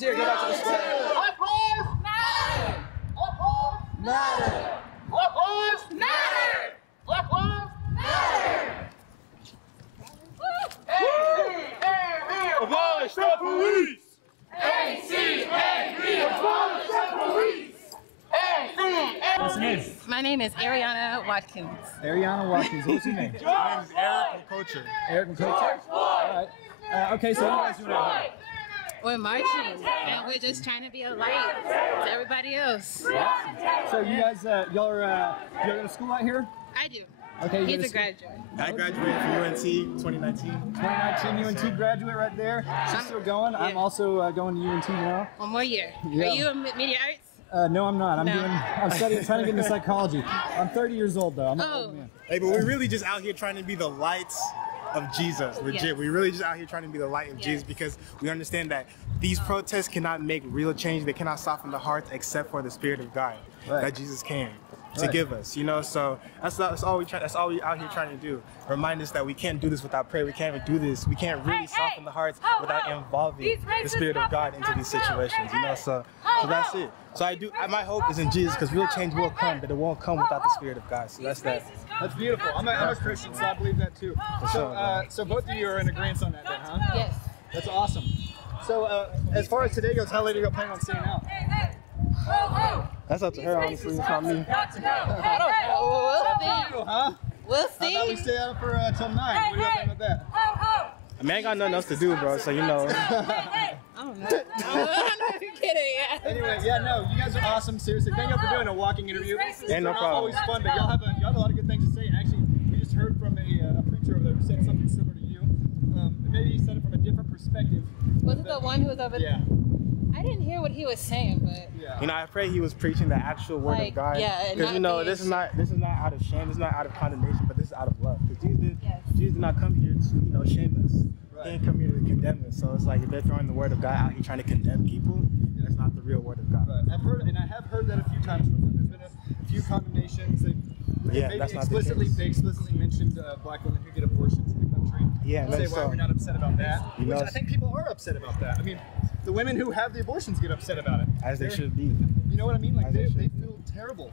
volunteer. Go back to the square. Black lives matter. Black lives matter. Black lives matter. Black lives matter. Abolish the police! ACAB! Abolish the police! What's your name? My name is Ariana Watkins. Ariana Watkins. What's your name? My name is Eric from Culture. Eric from Culture? Alright. Okay, so what are you guys doing out here? We're marching, and we're just trying to be a light to everybody else. So you guys, y'all go to school out here? I do. Okay, He's a graduate. I graduated from UNT 2019. 2019 UNT graduate right there. She's still going. I'm also going to UNT now. One more year. Yeah. Are you a media arts? No, I'm not. No. I'm studying, trying to get into psychology. I'm 30 years old though. I'm an old man. Hey, but we're really just out here trying to be the lights of Jesus, legit. Yes. We're really just out here trying to be the light of Jesus because we understand that these protests cannot make real change. They cannot soften the hearts except for the Spirit of God that Jesus came to give us, you know. So that's all we out here trying to do. Remind us that we can't do this without prayer. We can't do this. We can't really soften the hearts without involving the Spirit of God into these situations, you know. So that's it. So my hope is in Jesus, because real change will come, but it won't come without the Spirit of God. So that's that. That's beautiful. I'm a Christian, so I believe that too. So both of you are in agreement on that then, huh? Yes. That's awesome. So as far as today goes, how late are you planning on staying out? That's up to her, honestly. It's not me. I don't know. Huh? We'll How see. about we stay out for till 9? What do you think about that? I mean, I ain't got nothing else to do, bro. So you know. I don't know. I'm not kidding. Anyway, yeah, no, you guys are awesome. Seriously, thank you for doing a walking interview. Ain't no problem. Always fun, but y'all have a lot of good things to say. And actually, we just heard from a preacher over there who said something similar to you. Maybe he said it from a different perspective. Was it the one who was over there? Yeah. I didn't hear what he was saying, but Yeah. You know, I pray he was preaching the actual word Like, of God. yeah, Because you know, not this is not out of shame, this is not out of condemnation, but this is out of love. Because Jesus did not come here to shame us. Right. He didn't come here to condemn us. So it's like if they're throwing the word of God out here trying to condemn people, that's not the real word of God. Right. I have heard that a few times from them. There's been a few condemnations. That's not the case. They explicitly mentioned black women who get abortions in the country. Yeah, Say why we're not upset about that. You Which know, I think people are upset about that. I mean, the women who have the abortions get upset about it. as they should be. You know what I mean? Like As they they should feel terrible.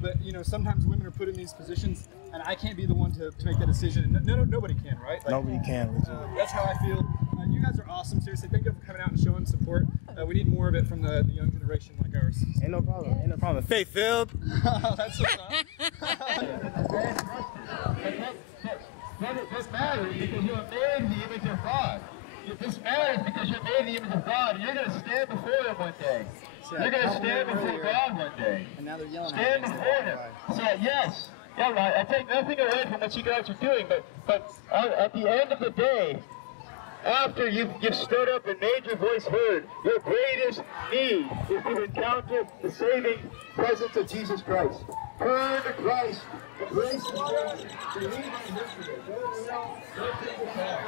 But you know, sometimes women are put in these positions, and I can't be the one to make that decision. Nobody can, right? Like, Nobody can, legit. that's how I feel. You guys are awesome. Seriously, thank you for coming out and showing support. We need more of it from the young generation like ours. Ain't no problem. Ain't no problem. Faith filled. That's what's up. This matters because you are made in the image of God. This matters because you're made in the image of God. You're going to stand before Him one day. You're going to stand before God one day. And now they're yelling Stand before Him. So yes, yeah, right. I take nothing away from what you guys are doing, but at the end of the day, after you've stood up and made your voice heard, your greatest need is to encounter the saving presence of Jesus Christ. Turn to Christ. Embrace the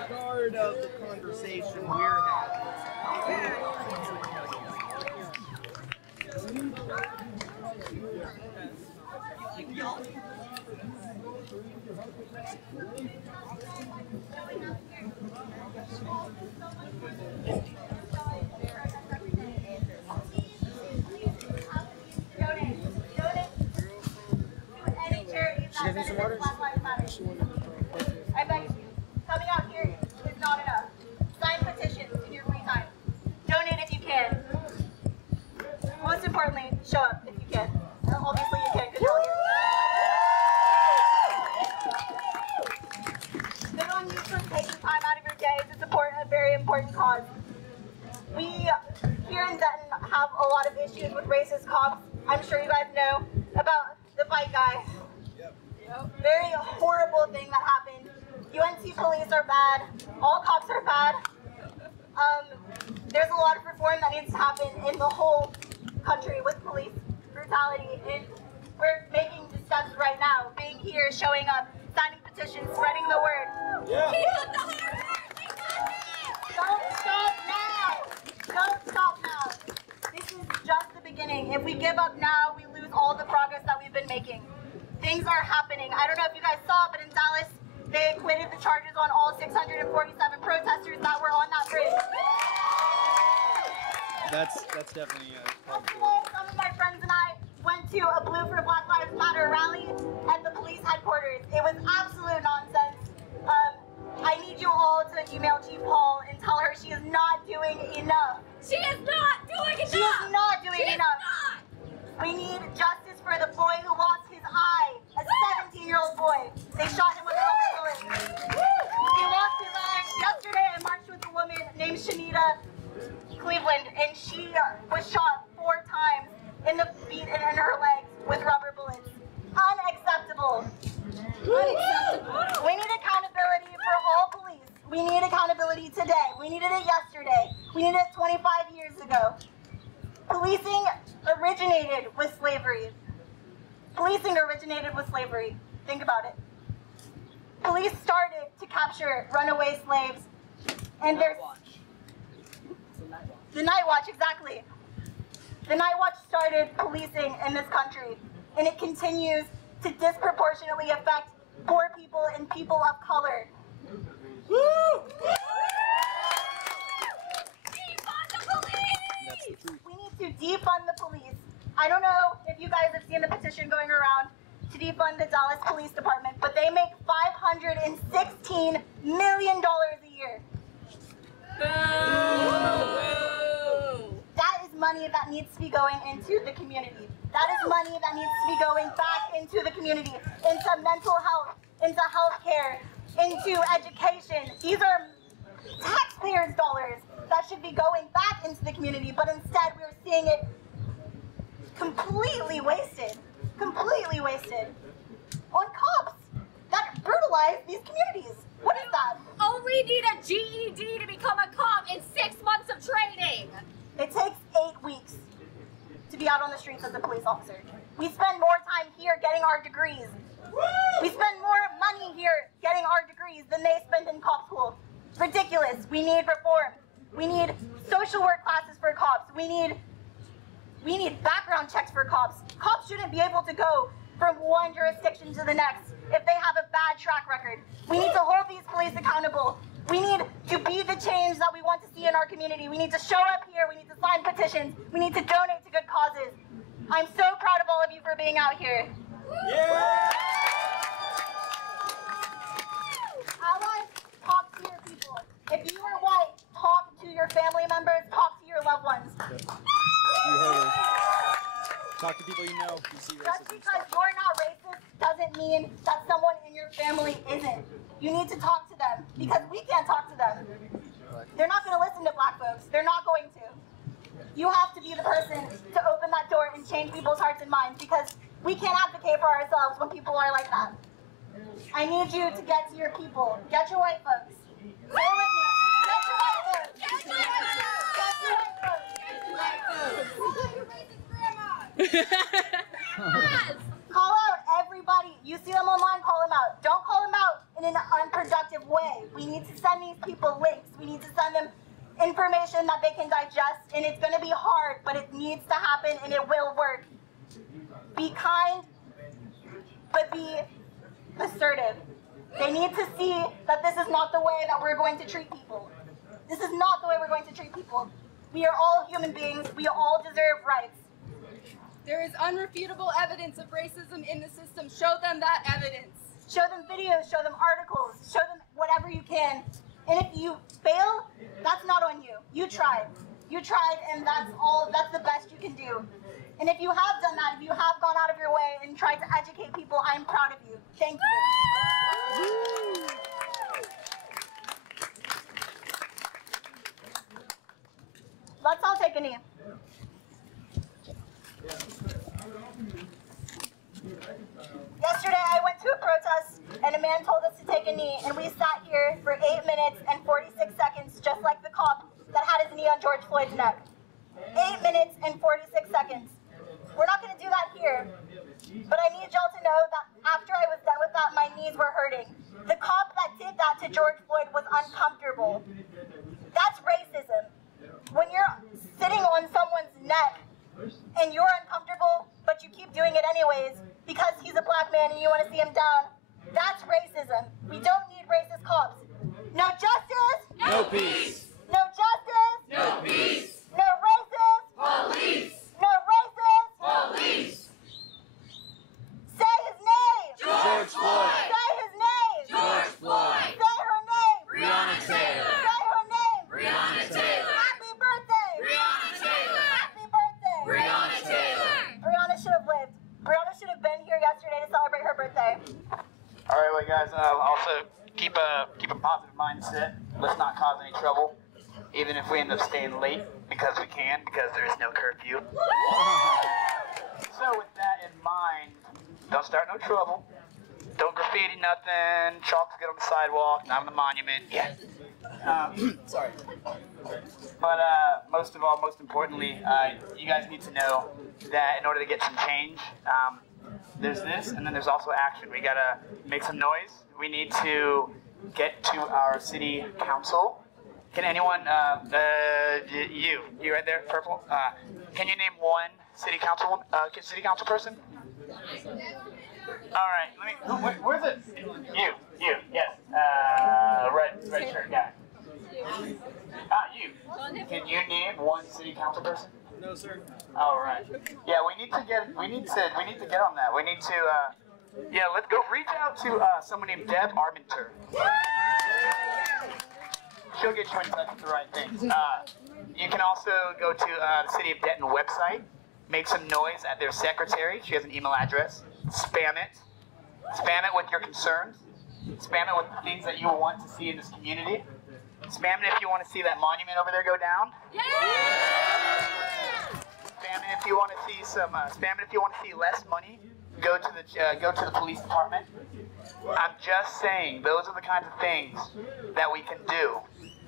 Regard of the conversation we're I beg of you, coming out here is not enough. Sign petitions in your free time. Donate if you can. Most importantly, show up if you can. Obviously you can, because you're all here. Good on you for taking time out of your day to support a very important cause. We here in Denton have a lot of issues with racist cops. I'm sure you guys know about the white guy. Very horrible thing that happened. UNC police are bad. All cops are bad. There's a lot of reform that needs to happen in the whole country with police brutality. And we're making the steps right now. Being here, showing up, signing petitions, spreading the word. Yeah. Don't stop now. Don't stop now. This is just the beginning. If we give up now, we lose all the progress that we've been making. Things are happening. I don't know if you guys saw, but in Dallas, they acquitted the charges on all 647 protesters that were on that bridge. That's definitely Yesterday, some of my friends and I went to a Blue for Black Lives Matter rally at the police headquarters. It was absolute nonsense. I need you all to email Chief Hall and tell her she is not doing enough. She is not doing enough! She is not doing She is enough. not! We need justice for the boy who lost his eye, a 17-year-old boy. They shot him with a bullet. He lost his eye. Yesterday, I marched with a woman named Janata Cleveland, and she was shot 4 times in the feet and in her legs with rubber bullets. Unacceptable. We need accountability for all police. We need accountability today. We needed it yesterday. We needed it 25 years ago. Policing originated with slavery. Policing originated with slavery. Think about it. Police started to capture runaway slaves, and there's the Night Watch, exactly. The Night Watch started policing in this country, and it continues to disproportionately affect poor people and people of color. Woo! Defund the police! We need to defund the police. I don't know if you guys have seen the petition going around to defund the Dallas Police Department, but they make $516 million a year. That is money that needs to be going into the community. That is money that needs to be going back into the community, into mental health, into healthcare, into education. These are taxpayers' dollars that should be going back into the community, but instead we're seeing it completely wasted. Completely wasted. On cops that brutalize these communities. What is that? Oh, we need a GED to become a cop in 6 months of training. It takes 8 weeks to be out on the streets as a police officer. We spend more time here getting our degrees. We spend more money here getting our degrees than they spend in cop school. Ridiculous. We need reform. We need social work classes for cops. We need background checks for cops. Cops shouldn't be able to go from one jurisdiction to the next if they have a bad track record. We need to hold these police accountable. We need to be the change that we want to see in our community. We need to show up here. We need to sign petitions. We need to donate to good causes. I'm so proud of all of you for being out here. Yeah! Allies, talk to your people. If you are white, talk to your family members, talk to your loved ones. You heard her. Talk to people you know if you see Just racism. because you're not racist doesn't mean that someone in your family isn't. You need to talk to them because we can't talk to them. They're not going to listen to black folks. They're not going to. You have to be the person to open that door and change people's hearts and minds because we can't advocate for ourselves when people are like that. I need you to get to your people. Get your white folks. Stay with me. Get your white folks. Get your white folks. Get your white folks. Get your white folks. Call out everybody. You see them online, call them out. Don't call them out in an unproductive way. We need to send these people links. We need to send them information that they can digest, and it's going to be hard, but it needs to happen, and it will work. Be kind, but be assertive. They need to see that this is not the way that we're going to treat people. This is not the way we're going to treat people. We are all human beings. We all deserve rights. There is unrefutable evidence of racism in the system. Show them that evidence. Show them videos, show them articles, show them whatever you can. And if you fail, that's not on you. You tried. You tried, and that's the best you can do. And if you have done that, if you have gone out of your way and tried to educate people, I'm proud of you. Thank you. Let's all take a knee. Yesterday, I went to a protest, and a man told us to take a knee, and we sat here for 8 minutes and 46 seconds, just like the cop that had his knee on George Floyd's neck. 8 minutes and 46 seconds. We're not going to do that here, but I need y'all to know that after I was done with that, my knees were hurting. The cop that did that to George Floyd was uncomfortable. That's racism. When you're sitting on someone's neck and you're uncomfortable, but you keep doing it anyways because he's a black man and you want to see him down, that's racism. We don't need racist cops. No justice. No peace. No justice. No peace. No racism. George Floyd. Say his name. George Floyd. Say her name. Breonna Taylor. Say her name. Breonna Taylor. Happy birthday. Breonna Taylor. Happy birthday. Breonna Taylor. Breonna should have lived. Breonna should have been here yesterday to celebrate her birthday. All right, well, guys, also keep a positive mindset. Let's not cause any trouble, even if we end up staying late, because we can, because there is no curfew. So with that in mind, don't start no trouble. Don't graffiti nothing. Chalk's good on the sidewalk, not on the monument. Yeah. Sorry. But most of all, most importantly, you guys need to know that in order to get some change, there's this, and then there's also action. We gotta make some noise. We need to get to our city council. Can anyone, you right there, purple? Can you name one city council person? All right, where's it? You, yes. Red shirt guy. You. Can you name one city council person? No, sir. All right. Yeah, we need to get on that. We need to, let's go reach out to someone named Deb Armenter. She'll get you in touch with the right things. You can also go to the City of Denton website, make some noise at their secretary. She has an email address. Spam it. Spam it with your concerns. Spam it with the things that you want to see in this community. Spam it if you want to see that monument over there go down. Yeah! Spam it if you want to see spam it if you want to see less money. Go to the police department. I'm just saying, those are the kinds of things that we can do.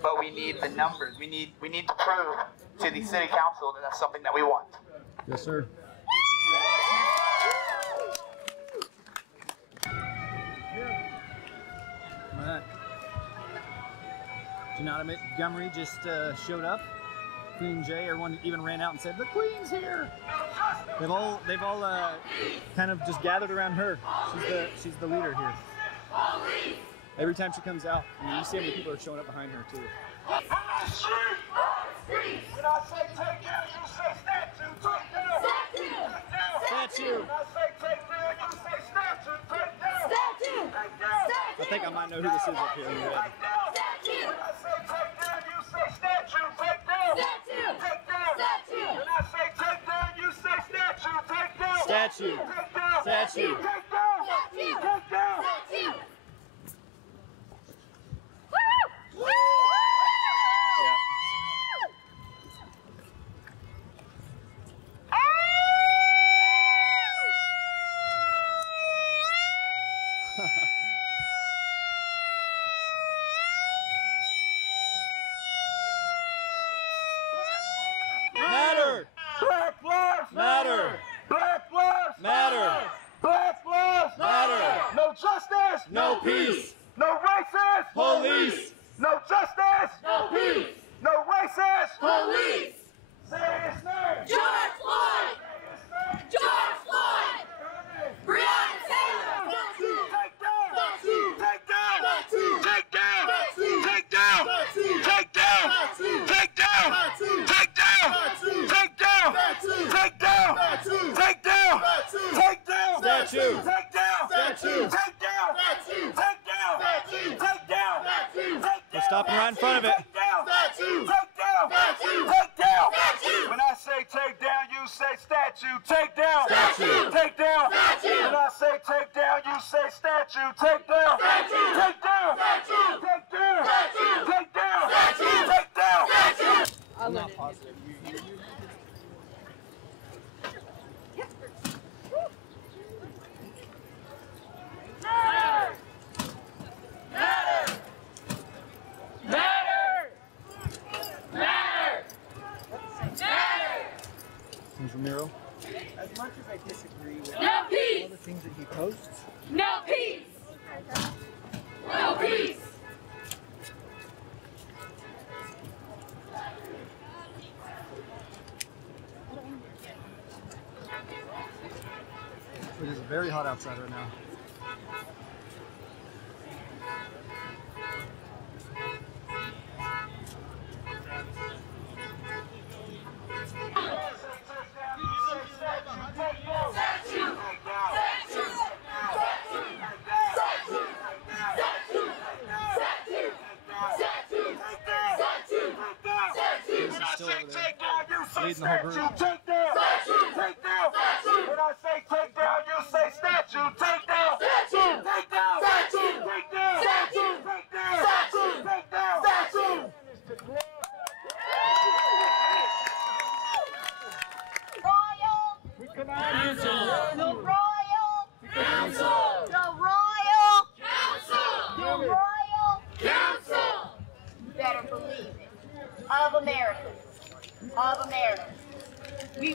But we need the numbers. We need to prove to the city council that that's something that we want. Yes, sir. All right. Janata Montgomery just showed up. Queen J, everyone even ran out and said, "The Queen's here!" They've all kind of just gathered around her. She's the leader here. Every time she comes out, I mean, you see how many people are showing up behind her too. Statue! I think I might know who this is up here in red. Statue! Statue! Matter! Black lives matter! Black lives matter! Black lives matter! No justice! No peace! No racist! Police! No justice! No peace! No racist! Police! Say his name! George Floyd! George Floyd! Breonna Taylor! Take down! Take down! Take down! Take down! Take down! Take down! Take down! Take down! Take down! Take down! Take down! Statue! Take down! Statue! Take down! Take down! Take down! They're stopping right in front of it. Take down! Take down! Take down! When I say take down, you say statue. Take down! Statue! Take down! Statue! When I say take down, you say statue. Take down! Statue! Take down! Statue! Take down! Statue! Take down! Statue! Take down! Statue! I'm not positive. Matter! Matter! Matter! Matter! Ramiro. As much as I disagree with No all peace! the things that he posts, No peace! No peace! It is very hot outside right now. Statue! Statue! leading the whole group. Take down! Take down! When I say take down, you say statue! Take down! Statue! Take down! Statue! Take down! Statue! Take down! Statue! Take down! Statue! The Royal Council! The Royal Council! The Royal Council! You better believe it. Of America. Of America. We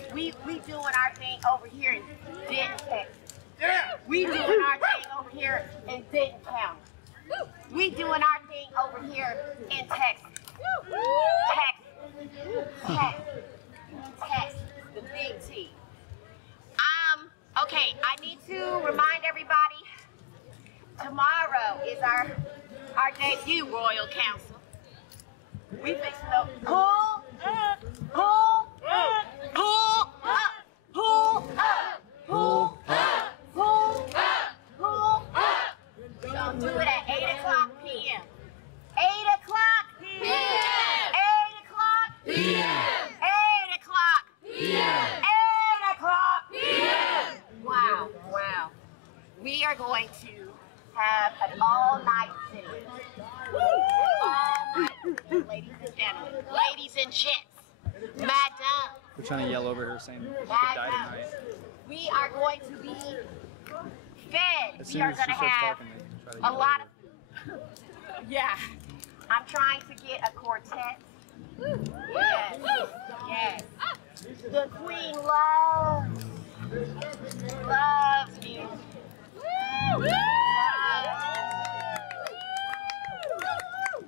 doing our thing over here in Denton, Texas. We doing our thing over here in Denton County. We doing our thing over here in Texas. Texas. The big T. Okay, I need to remind everybody, tomorrow is our debut Royal Council. We fixing to pull up. Don't do it at 8 o'clock p.m. 8 o'clock p.m. 8 o'clock p.m. 8 o'clock p.m. 8 o'clock p.m. Wow. We are going to have an all-night sit-in. All-night, ladies and gentlemen, ladies and gents, madam. We're trying to yell over her saying she could die tonight. We are going to be fed. As We soon are as going she to starts have talking, they can try to a yell lot over of. Yeah. I'm trying to get a quartet. Yes. The Queen loves music.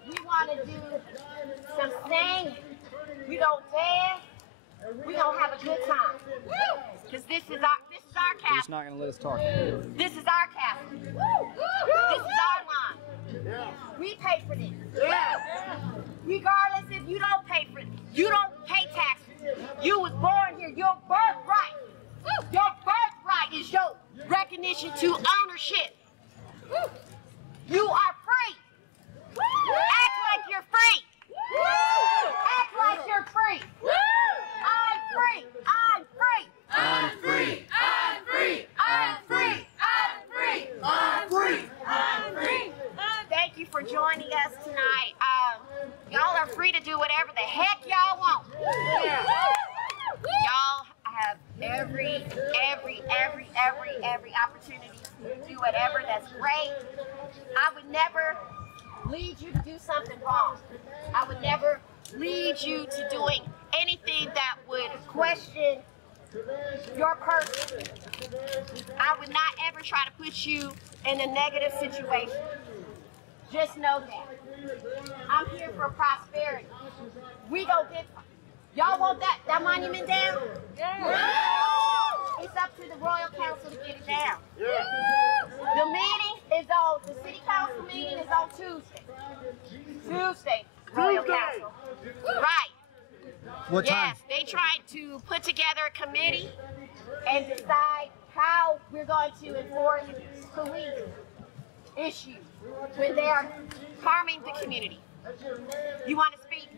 We want to do some singing. We gonna dance. We gonna have a good time. Cause this is our They're castle. just not going to let us talk. This is our castle. This is our line. We pay for this. Regardless if you don't pay for it, you don't pay taxes. You was born here. Your birthright. Your birthright is your recognition to ownership. You are free. Act like you're free. Act like you're free. I'm free. I'm free. I'm free. I'm free. I'm free. I'm free. I'm free. I'm free. Thank you for joining us tonight. Y'all are free to do whatever the heck y'all want. Y'all have every opportunity to do whatever. That's great. I would never lead you to do something wrong. I would never lead you to doing anything that would question your person. I would not ever try to put you in a negative situation. Just know that. I'm here for prosperity. We gonna get, y'all want that monument down? Yeah. It's up to the Royal Council to get it down. Yeah. The meeting is on, the city council meeting is on Tuesday. Royal Council. Right. What time? Yes, they tried to put together a committee and decide how we're going to enforce police issues when they are harming the community. You want to speak?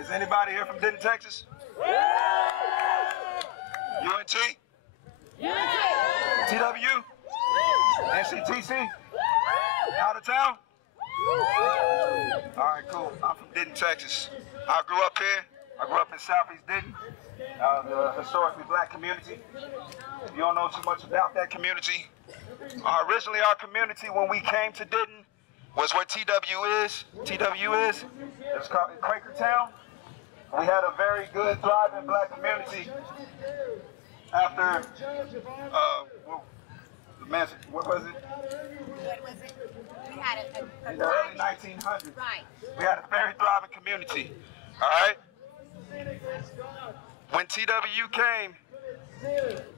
Is anybody here from Denton, Texas? UNT? TW? NCTC? Out of town? All right, cool. I'm from Denton, Texas. I grew up here. I grew up in Southeast Denton, the historically black community. If you don't know too much about that community, originally our community when we came to Denton was where TW is. It's called Quakertown. We had a very good, thriving black community after, what was it? We had In the early 1900s. Right. We had a very thriving community, all right? When TW came,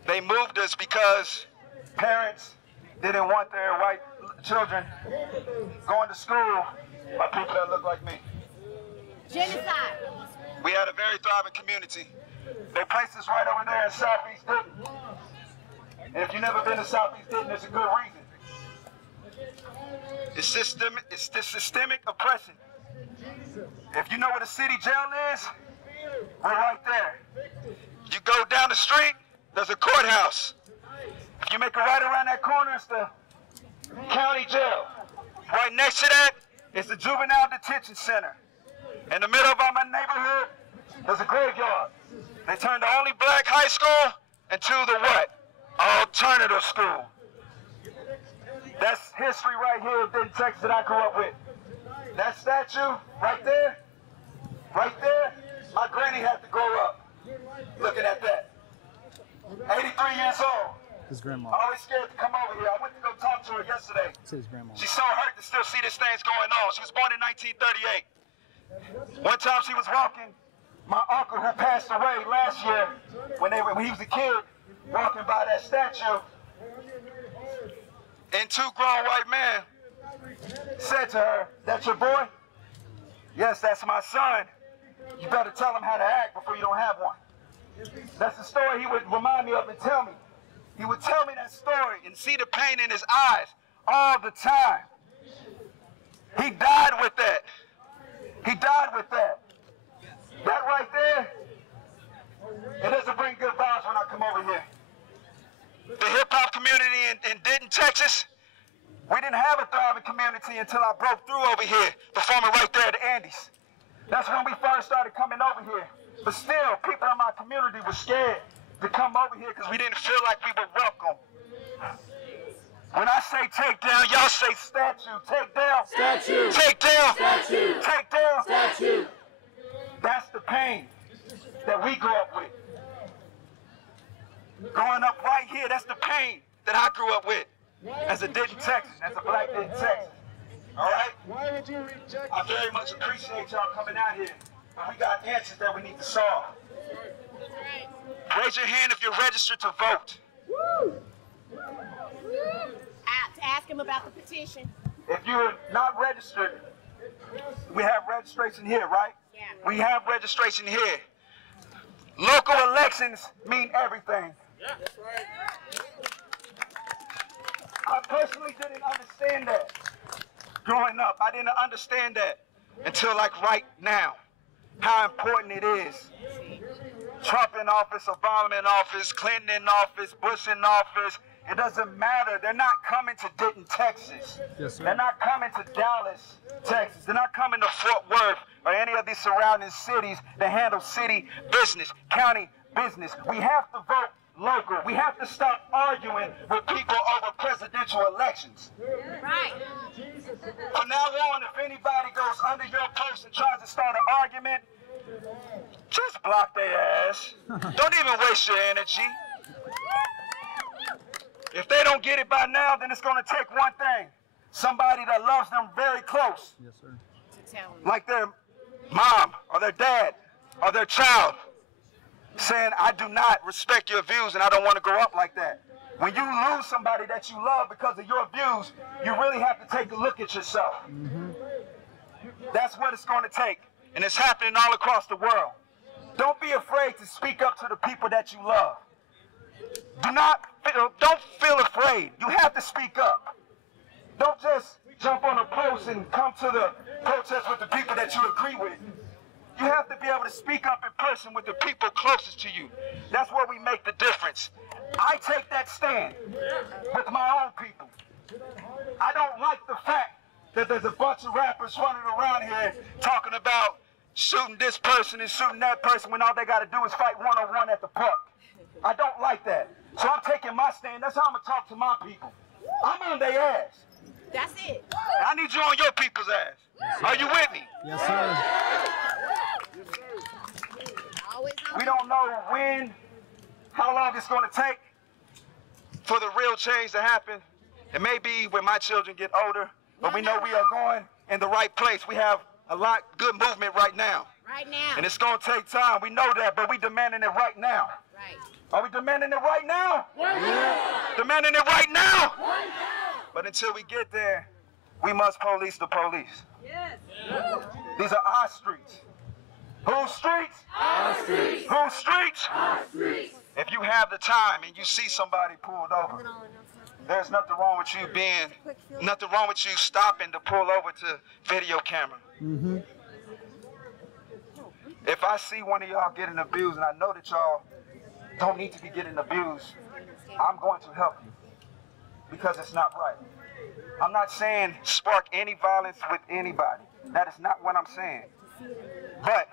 they moved us because parents didn't want their white children going to school by people that look like me. Genocide. We had a very thriving community. They placed us right over there in Southeast Denton. And if you've never been to Southeast Denton, there's a good reason. It's the systemic oppression If you know what a city jail is, we're right there. You go down the street, there's a courthouse. If you make a right around that corner, it's the county jail. Right next to that is the juvenile detention center. In the middle of my neighborhood, there's a graveyard. They turned the only black high school into the what? Alternative school. That's history right here in Denton, Texas that I grew up with. That statue right there, my granny had to grow up looking at that. 83 years old. His grandma. Always scared to come over here. I went to go talk to her yesterday. It's his grandma. She's so hurt to still see these things going on. She was born in 1938. One time she was walking, my uncle who passed away last year when he was a kid, walking by that statue, and two grown white men said to her, "That's your boy?" "Yes, that's my son. You better tell him how to act before you don't have one." That's the story he would remind me of and tell me. He would tell me that story and see the pain in his eyes all the time. He died with that. He died with that. That right there, it doesn't bring good vibes when I come over here. The hip-hop community in Denton, Texas, we didn't have a thriving community until I broke through over here, performing right there at the Andes. That's when we first started coming over here. But still, people in my community were scared to come over here because we didn't feel like we were welcome. When I say take down, y'all say statue. Take down. Statue. Take down. Statue. Take down. Statue. That's the pain that we grew up with. Growing up right here, that's the pain that I grew up with as a Denton Texan, as a black Denton Texan. All right? Why would you reject? I very much appreciate y'all coming out here. But we got answers that we need to solve. Raise your hand if you're registered to vote. Ask him about the petition. If you're not registered, we have registration here, right? Yeah. We have registration here. Local elections mean everything. Yeah, that's right. I personally didn't understand that. Growing up, I didn't understand that until like right now, how important it is. Trump in office, Obama in office, Clinton in office, Bush in office, it doesn't matter. They're not coming to Denton, Texas. Yes, sir. They're not coming to Dallas, Texas. They're not coming to Fort Worth or any of these surrounding cities that handle city business, county business. We have to vote local. We have to stop arguing with people over presidential elections. Right. From now on, if anybody goes under your post and tries to start an argument, just block their ass. Don't even waste your energy. If they don't get it by now, then it's going to take one thing. Somebody that loves them very close. Yes, sir. To tell him. Like their mom or their dad or their child. Saying, I do not respect your views and I don't want to grow up like that. When you lose somebody that you love because of your views, you really have to take a look at yourself. Mm-hmm. That's what it's going to take. And it's happening all across the world. Don't be afraid to speak up to the people that you love. Don't feel afraid. You have to speak up. Don't just jump on a post and come to the protest with the people that you agree with. You have to be able to speak up in person with the people closest to you. That's where we make the difference. I take that stand with my own people. I don't like the fact that there's a bunch of rappers running around here talking about shooting this person and shooting that person when all they got to do is fight one-on-one at the park. I don't like that. So I'm taking my stand. That's how I'm going to talk to my people. I'm on their ass. That's it. I need you on your people's ass. Yes, are you with me? Yes, sir. We don't know when, how long it's going to take for the real change to happen. It may be when my children get older, but we know we are going in the right place. We have a lot good movement right now. Right now. And it's going to take time. We know that, but we demanding it right now. Right. Are we demanding it right now? Yeah. Demanding it right now? Right now. But until we get there, we must police the police. Yes. Yeah. These are our streets. Whose streets? Our streets. Whose streets? Our streets. If you have the time and you see somebody pulled over, there's nothing wrong with you stopping to pull over to video camera. Mm-hmm. If I see one of y'all getting abused and I know that y'all don't need to be getting abused, I'm going to help you because it's not right. I'm not saying spark any violence with anybody. That is not what I'm saying. But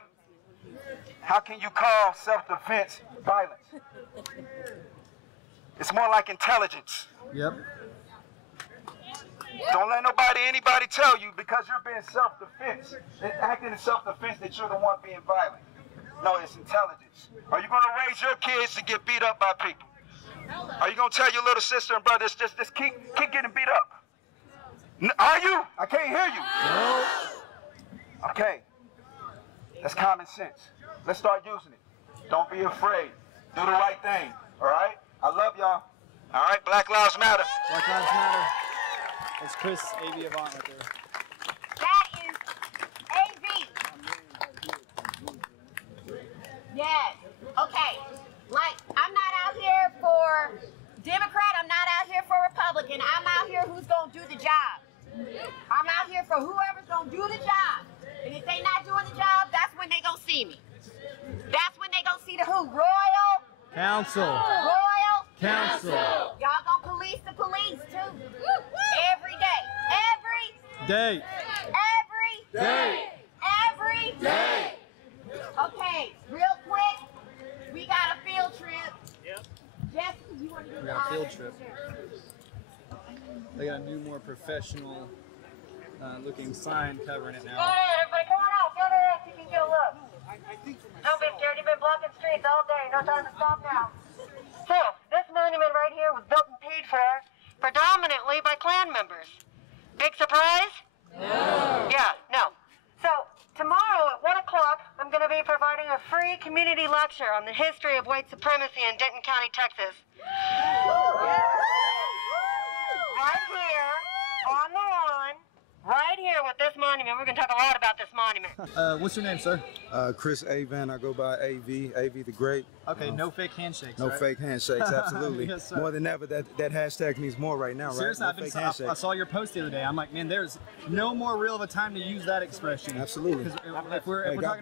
how can you call self-defense violence? It's more like intelligence. Yep. Don't let anybody tell you because you're being self-defense, acting in self-defense that you're the one being violent. No, it's intelligence. Are you going to raise your kids to get beat up by people? Are you going to tell your little sister and brothers just keep getting beat up? Are you? I can't hear you. No. Okay. That's common sense. Let's start using it. Don't be afraid. Do the right thing. All right? I love y'all. All right? Black Lives Matter. Black Lives Matter. That's Chris A.V. Avant right there. That is AV. Yes. Okay. Like, I'm not out here for Democrat. I'm not out here for Republican. I'm out here who's going to do the job. I'm out here for whoever's going to do the job. And if they not doing the job, that's when they going to see me. That's when they going to see the who? Royal Council. Royal Council. Y'all going to police the police, too. Every day. Every day. Every day. Every day. Okay, real quick, we got a field trip. Yep. Jesse, you want to do We got a field trip. They got a new, more professional looking sign covering it now. Go ahead, everybody, come on out. Get it, you can get a look. Don't be scared, you've been blocking streets all day. No time to stop now. So, this monument right here was built and paid for predominantly by Klan members. Big surprise? No. Yeah, no. So, tomorrow at 1 o'clock, I'm going to be providing a free community lecture on the history of white supremacy in Denton County, Texas. Right here, on the lawn, right here with this monument. We're going to talk a lot about this monument. What's your name, sir? Chris Avant. I go by AV the Great. Okay, no fake handshakes. No right? fake handshakes, absolutely. Yes, sir. More than ever, that hashtag means more right now, Seriously, right? I saw your post the other day. I'm like, man, there's no more real of a time to use that expression. Absolutely. Because if we're God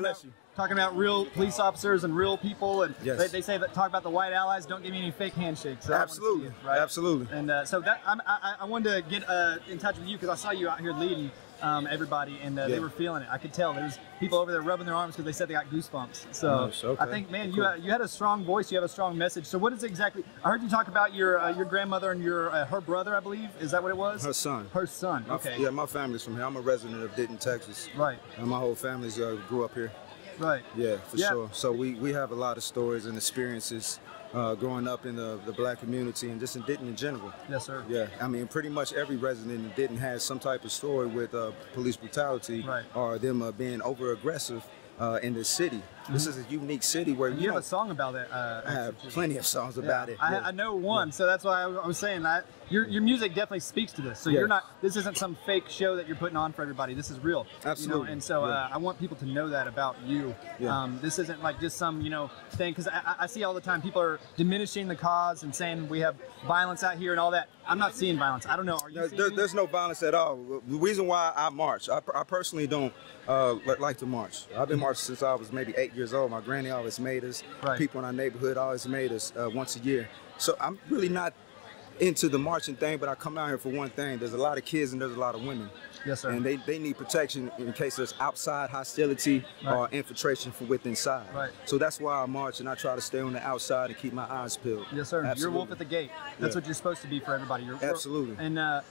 talking about real police officers and real people, and yes. they say that talk about the white allies, don't give me any fake handshakes. So absolutely, it, right? Absolutely. And so that I wanted to get in touch with you because I saw you out here leading everybody, and they were feeling it. I could tell there was people over there rubbing their arms because they said they got goosebumps. So okay. I think, man, cool. you had a strong voice, you have a strong message. So what is exactly? I heard you talk about your grandmother and her brother, I believe. Is that what it was? Her son. Her son. Okay. Yeah, my family's from here. I'm a resident of Denton, Texas. Right. And my whole family's grew up here. Right. Yeah, for sure. So we have a lot of stories and experiences growing up in the black community and just in Denton in general. Yes, sir. Yeah, I mean, pretty much every resident in Denton has some type of story with police brutality or them being over-aggressive in the city. This is a unique city where you have a song about that. I have plenty of songs about it. I know one, so that's why I was saying that your music definitely speaks to this. So you're not. This isn't some fake show that you're putting on for everybody. This is real. Absolutely. You know? And so I want people to know that about you. Yeah. This isn't like just some thing, because I see all the time people are diminishing the cause and saying we have violence out here and all that. I'm not seeing violence. I don't know. Are you seeing there's no violence at all. The reason why I march, I personally don't like to march. I've been marching since I was maybe 8 years old. My granny always made us. People in our neighborhood always made us once a year. So I'm really not into the marching thing, but I come out here for one thing. There's a lot of kids and there's a lot of women. Yes, sir. And they need protection in case there's outside hostility or infiltration from within inside. Right. So that's why I march and I try to stay on the outside and keep my eyes peeled. Yes, sir. Absolutely. You're a wolf at the gate. That's what you're supposed to be for everybody. Absolutely. And I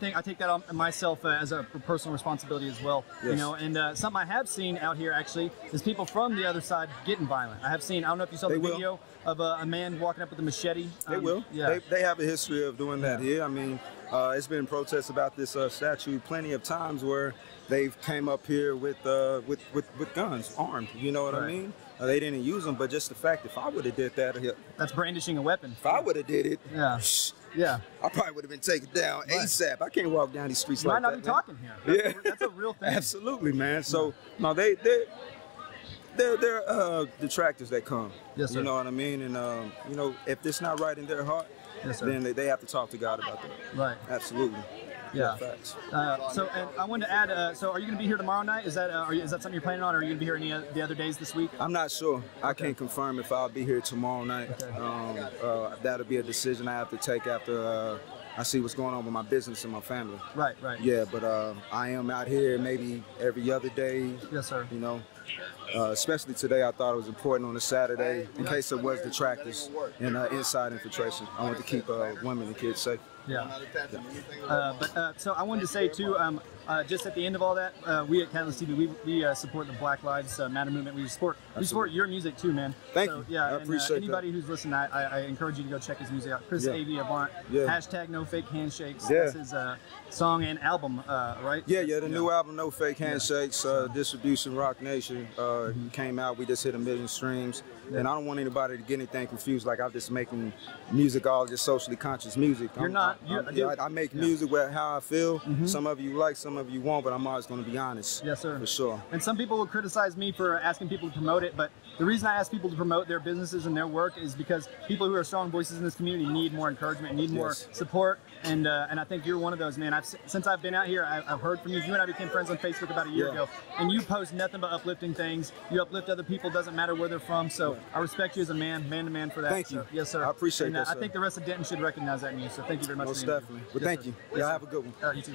think I take that on myself as a personal responsibility as well. Yes. You know, and something I have seen out here actually is people from the other side getting violent. I have seen. I don't know if you saw the video of a man walking up with a machete. They will. Yeah. They have a history of doing that here. I mean, it's been protests about this statue plenty of times where they've came up here with guns, armed. You know what I mean? They didn't use them, but just the fact if I would have did that, that's brandishing a weapon. If I would have did it, yeah, I probably would have been taken down ASAP. I can't walk down these streets you like that. Might not be talking here. That's a real thing. Absolutely, man. So no, they're detractors that come. Yes, sir. You know what I mean? And if it's not right in their heart, then they have to talk to God about that. Right. Absolutely. Yeah. Facts. So, and I wanted to add. So, are you going to be here tomorrow night? Is that is that something you're planning on, or are you going to be here any the other days this week? I'm not sure. I can't confirm if I'll be here tomorrow night. Okay. That'll be a decision I have to take after I see what's going on with my business and my family. Right. Right. Yeah, but I am out here maybe every other day. Yes, sir. You know. Especially today, I thought it was important on a Saturday in case there was detractors and inside infiltration. I want to keep women and kids safe. Yeah. So I wanted to say too, just at the end of all that, we at Catalyst TV, we support the Black Lives Matter movement. We support your music too, man. Thank you. Yeah, I appreciate anybody who's listening, I encourage you to go check his music out. Chris A.V. Avant. Yeah. Hashtag No Fake Handshakes. Yeah. That's his song and album, right? Yeah, the new album, No Fake Handshakes, distribution, Rock Nation, came out. We just hit 1 million streams. And I don't want anybody to get anything confused, like I'm just making music, all just socially conscious music. You're not. I make music where how I feel. Some of you like, some of you won't, but I'm always going to be honest. Yes, sir. For sure. And some people will criticize me for asking people to promote it, but the reason I ask people to promote their businesses and their work is because people who are strong voices in this community need more encouragement, need more support, and I think you're one of those, man. Since I've been out here, I've heard from you. You and I became friends on Facebook about a year ago, and you post nothing but uplifting things. You uplift other people, doesn't matter where they're from. So I respect you as a man to man for that. Thank you. Yes, sir. I appreciate that, I sir. think the rest of Denton should recognize that in you. So thank you very much. Most for the definitely. Well, thank you. Yeah, have a good one. You too.